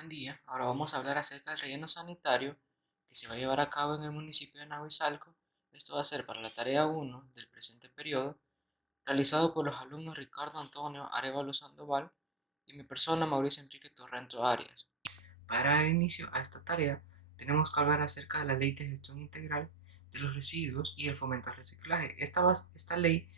Buen día, ahora vamos a hablar acerca del relleno sanitario que se va a llevar a cabo en el municipio de Nahuizalco. Esto va a ser para la tarea 1 del presente periodo, realizado por los alumnos Ricardo Antonio Arevalo Sandoval y mi persona Mauricio Enrique Torrento Arias. Para dar inicio a esta tarea, tenemos que hablar acerca de la Ley de Gestión Integral de los Residuos y el Fomento al Reciclaje. Esta ley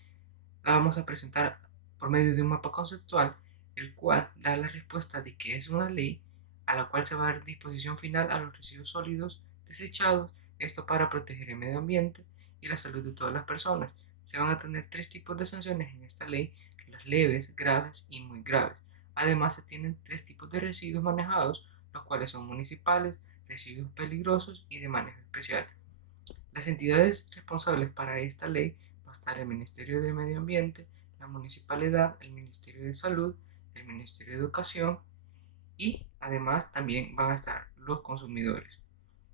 la vamos a presentar por medio de un mapa conceptual, el cual da la respuesta de que es una ley a la cual se va a dar disposición final a los residuos sólidos desechados, esto para proteger el medio ambiente y la salud de todas las personas. Se van a tener tres tipos de sanciones en esta ley: las leves, graves y muy graves. Además, se tienen tres tipos de residuos manejados, los cuales son municipales, residuos peligrosos y de manejo especial. Las entidades responsables para esta ley va a estar el Ministerio de Medio Ambiente, la Municipalidad, el Ministerio de Salud, el Ministerio de Educación y además también van a estar los consumidores.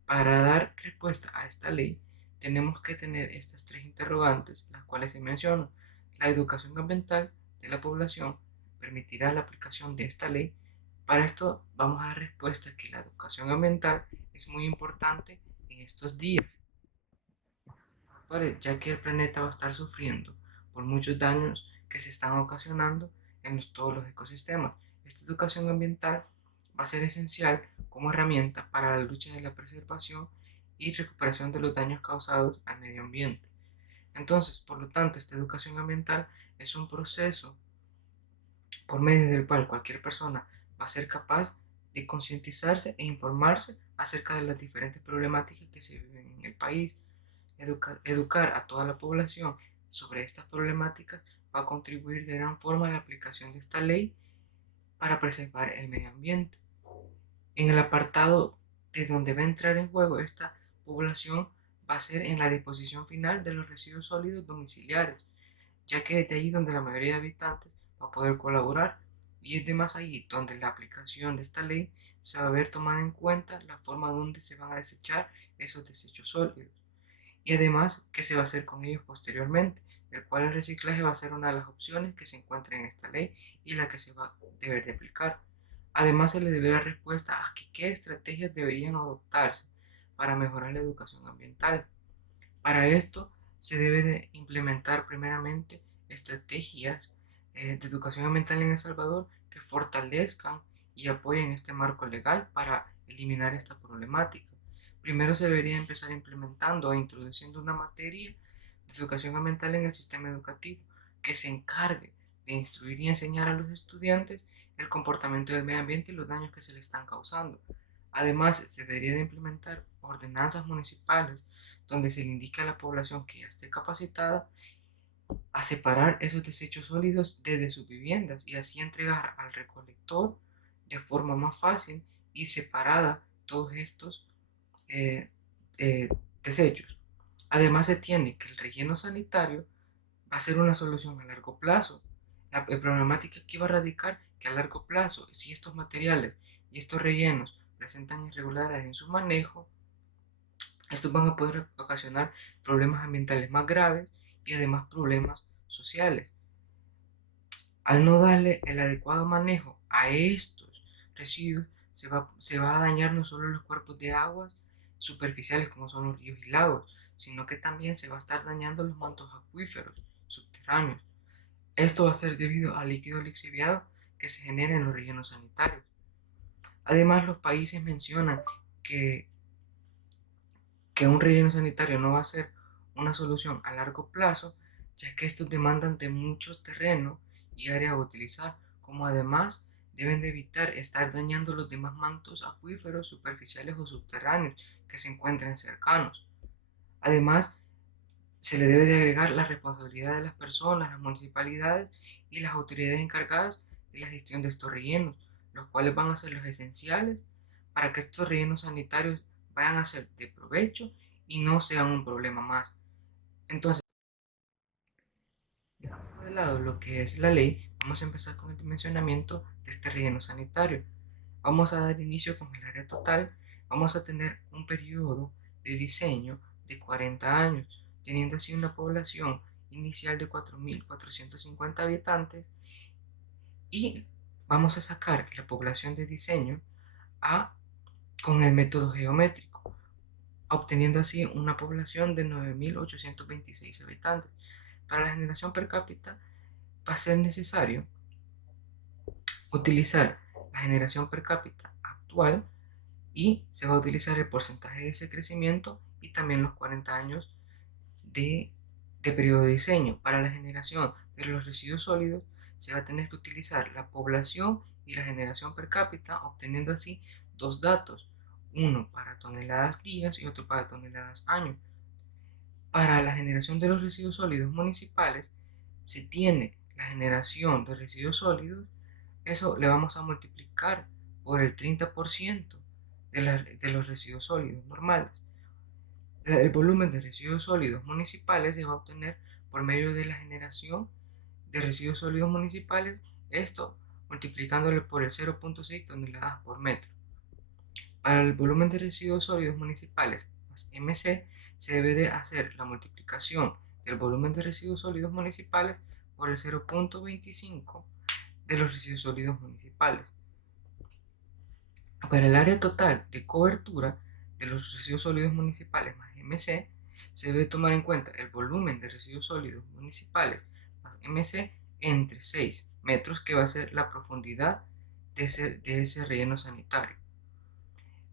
Para dar respuesta a esta ley tenemos que tener estas tres interrogantes, las cuales se mencionan. La educación ambiental de la población permitirá la aplicación de esta ley. Para esto vamos a dar respuesta que la educación ambiental es muy importante en estos días, ya que el planeta va a estar sufriendo por muchos daños que se están ocasionando en todos los ecosistemas. Esta educación ambiental va a ser esencial como herramienta para la lucha de la preservación y recuperación de los daños causados al medio ambiente. Entonces, por lo tanto, esta educación ambiental es un proceso por medio del cual cualquier persona va a ser capaz de concientizarse e informarse acerca de las diferentes problemáticas que se viven en el país. Educar a toda la población sobre estas problemáticas va a contribuir de gran forma a la aplicación de esta ley para preservar el medio ambiente. En el apartado de donde va a entrar en juego esta población va a ser en la disposición final de los residuos sólidos domiciliares, ya que es de ahí donde la mayoría de habitantes va a poder colaborar, y es de más ahí donde la aplicación de esta ley se va a ver tomada en cuenta la forma donde se van a desechar esos desechos sólidos y además qué se va a hacer con ellos posteriormente, el cual el reciclaje va a ser una de las opciones que se encuentra en esta ley y la que se va a deber de aplicar. Además, se le debe dar respuesta a qué estrategias deberían adoptarse para mejorar la educación ambiental. Para esto, se debe de implementar primeramente estrategias de educación ambiental en El Salvador que fortalezcan y apoyen este marco legal para eliminar esta problemática. Primero se debería empezar implementando e introduciendo una materia de educación ambiental en el sistema educativo que se encargue de instruir y enseñar a los estudiantes el comportamiento del medio ambiente y los daños que se le están causando. Además, se debería de implementar ordenanzas municipales donde se le indique a la población que ya esté capacitada a separar esos desechos sólidos desde sus viviendas y así entregar al recolector de forma más fácil y separada todos estos eh, eh, desechos. Además, se tiene que el relleno sanitario va a ser una solución a largo plazo. La problemática aquí va a radicar que a largo plazo, si estos materiales y estos rellenos presentan irregularidades en su manejo, estos van a poder ocasionar problemas ambientales más graves y además problemas sociales. Al no darle el adecuado manejo a estos residuos, se va a dañar no solo los cuerpos de aguas superficiales como son los ríos y lagos, sino que también se va a estar dañando los mantos acuíferos subterráneos. Esto va a ser debido al líquido lixiviado que se genera en los rellenos sanitarios. Además, los países mencionan que un relleno sanitario no va a ser una solución a largo plazo, ya que estos demandan de mucho terreno y área a utilizar, como además deben de evitar estar dañando los demás mantos acuíferos superficiales o subterráneos que se encuentren cercanos. Además, se le debe de agregar la responsabilidad de las personas, las municipalidades y las autoridades encargadas de la gestión de estos rellenos, los cuales van a ser los esenciales para que estos rellenos sanitarios vayan a ser de provecho y no sean un problema más. Entonces, dejando de lado lo que es la ley, vamos a empezar con el dimensionamiento de este relleno sanitario. Vamos a dar inicio con el área total. Vamos a tener un periodo de diseño de 40 años, teniendo así una población inicial de 4.450 habitantes, y vamos a sacar la población de diseño a, con el método geométrico, obteniendo así una población de 9.826 habitantes. Para la generación per cápita va a ser necesario utilizar la generación per cápita actual y se va a utilizar el porcentaje de ese crecimiento y también los 40 años de, de periodo de diseño. Para la generación de los residuos sólidos se va a tener que utilizar la población y la generación per cápita, obteniendo así dos datos, uno para toneladas días y otro para toneladas año. Para la generación de los residuos sólidos municipales se tiene la generación de residuos sólidos, eso le vamos a multiplicar por el 30% de los residuos sólidos normales. El volumen de residuos sólidos municipales se va a obtener por medio de la generación de residuos sólidos municipales, esto multiplicándole por el 0.6 toneladas por metro. Para el volumen de residuos sólidos municipales más MC se debe de hacer la multiplicación del volumen de residuos sólidos municipales por el 0.25 de los residuos sólidos municipales. Para el área total de cobertura de los residuos sólidos municipales más MC, se debe tomar en cuenta el volumen de residuos sólidos municipales más MC entre 6 metros, que va a ser la profundidad de ese relleno sanitario.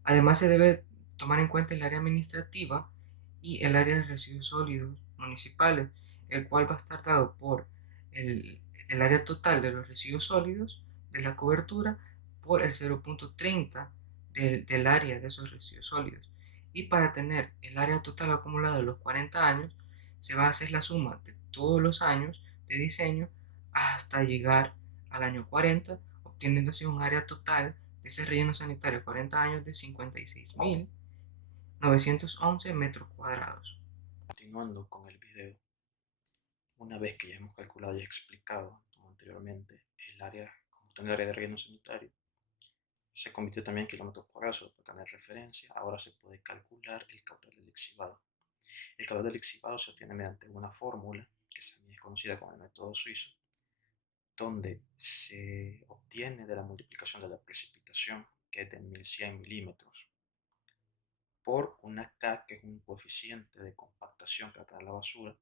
Además, se debe tomar en cuenta el área administrativa y el área de residuos sólidos municipales, el cual va a estar dado por el, el área total de los residuos sólidos de la cobertura por el 0.30 del área de esos residuos sólidos. Y para tener el área total acumulada de los 40 años, se va a hacer la suma de todos los años de diseño hasta llegar al año 40, obteniendo así un área total de ese relleno sanitario 40 años de 56.911 metros cuadrados. Continuando con el video, una vez que ya hemos calculado y explicado, como anteriormente, el área, como está en el área de relleno sanitario, se convirtió también en kilómetros cuadrados para tener referencia. Ahora se puede calcular el caudal del exivado. El caudal del exivado se obtiene mediante una fórmula que también es conocida como el método suizo, donde se obtiene de la multiplicación de la precipitación, que es de 1100 milímetros, por una K, que es un coeficiente de compactación que atrae la basura,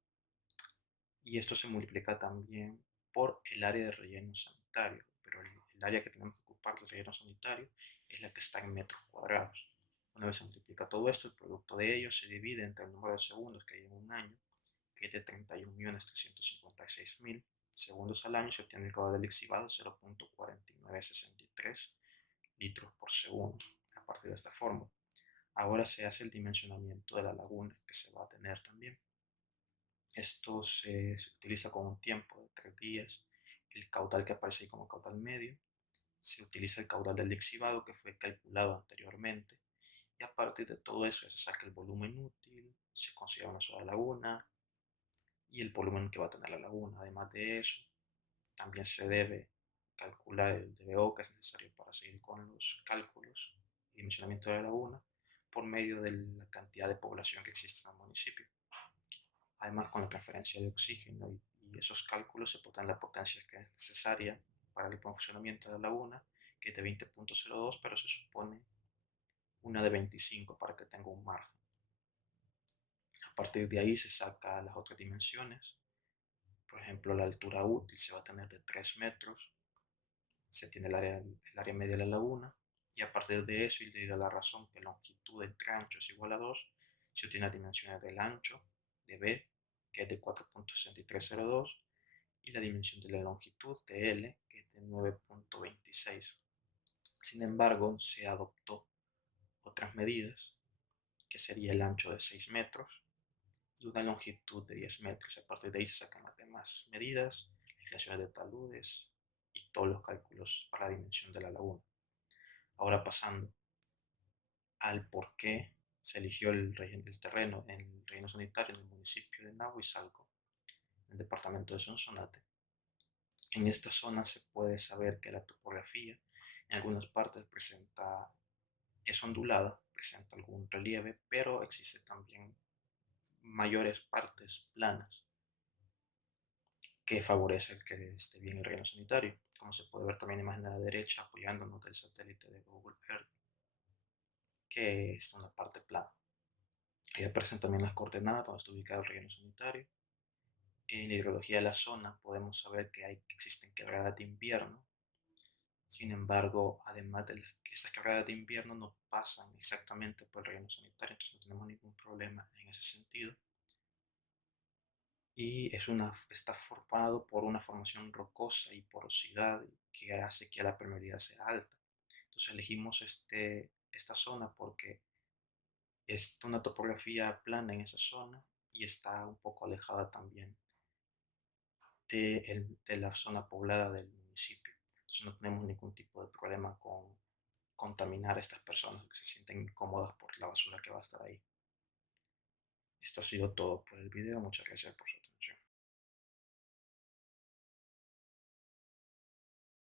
y esto se multiplica también por el área de relleno sanitario, pero el área que tenemos que ocupar del relleno sanitario es la que está en metros cuadrados. Una vez se multiplica todo esto, el producto de ellos se divide entre el número de segundos que hay en un año, que es de 31.356.000 segundos al año, se obtiene el caudal del exivado 0.4963 litros por segundo a partir de esta fórmula. Ahora se hace el dimensionamiento de la laguna que se va a tener también. Esto se utiliza con un tiempo de 3 días. El caudal que aparece ahí como caudal medio. Se utiliza el caudal del exivado que fue calculado anteriormente. Y a partir de todo eso se saca el volumen útil, se considera una sola laguna y el volumen que va a tener la laguna. Además de eso, también se debe calcular el DBO que es necesario para seguir con los cálculos y dimensionamiento de la laguna por medio de la cantidad de población que existe en el municipio. Además, con la transferencia de oxígeno y esos cálculos se obtiene la potencia que es necesaria para el buen funcionamiento de la laguna, que es de 20.02, pero se supone una de 25 para que tenga un margen. A partir de ahí se saca las otras dimensiones. Por ejemplo, la altura útil se va a tener de 3 metros. Se tiene el área media de la laguna. Y a partir de eso, y debido a la razón que la longitud entre ancho es igual a 2, se obtiene las dimensiones del ancho de B, que es de 4.6302, y la dimensión de la longitud de L, que es de 9.26. Sin embargo, se adoptó otras medidas, que sería el ancho de 6 metros y una longitud de 10 metros. A partir de ahí se sacan las demás medidas, inclinaciones de taludes y todos los cálculos para la dimensión de la laguna. Ahora pasando al por qué se eligió el terreno en el relleno sanitario en el municipio de Nahuizalco, en el departamento de Sonsonate. En esta zona se puede saber que la topografía en algunas partes es ondulada, presenta algún relieve, pero existe también mayores partes planas que favorece el que esté bien el relleno sanitario, como se puede ver también en la imagen a la derecha apoyándonos del satélite de Google Earth. que es una parte plana. Ahí aparecen también las coordenadas donde está ubicado el relleno sanitario. En la hidrología de la zona podemos saber que existen quebradas de invierno. Sin embargo, además de esas quebradas de invierno no pasan exactamente por el relleno sanitario, entonces no tenemos ningún problema en ese sentido. Y está formado por una formación rocosa y porosidad que hace que la permeabilidad sea alta. Entonces elegimos esta zona porque es una topografía plana en esa zona y está un poco alejada también de la zona poblada del municipio. Entonces no tenemos ningún tipo de problema con contaminar a estas personas que se sienten incómodas por la basura que va a estar ahí. Esto ha sido todo por el video. Muchas gracias por su atención.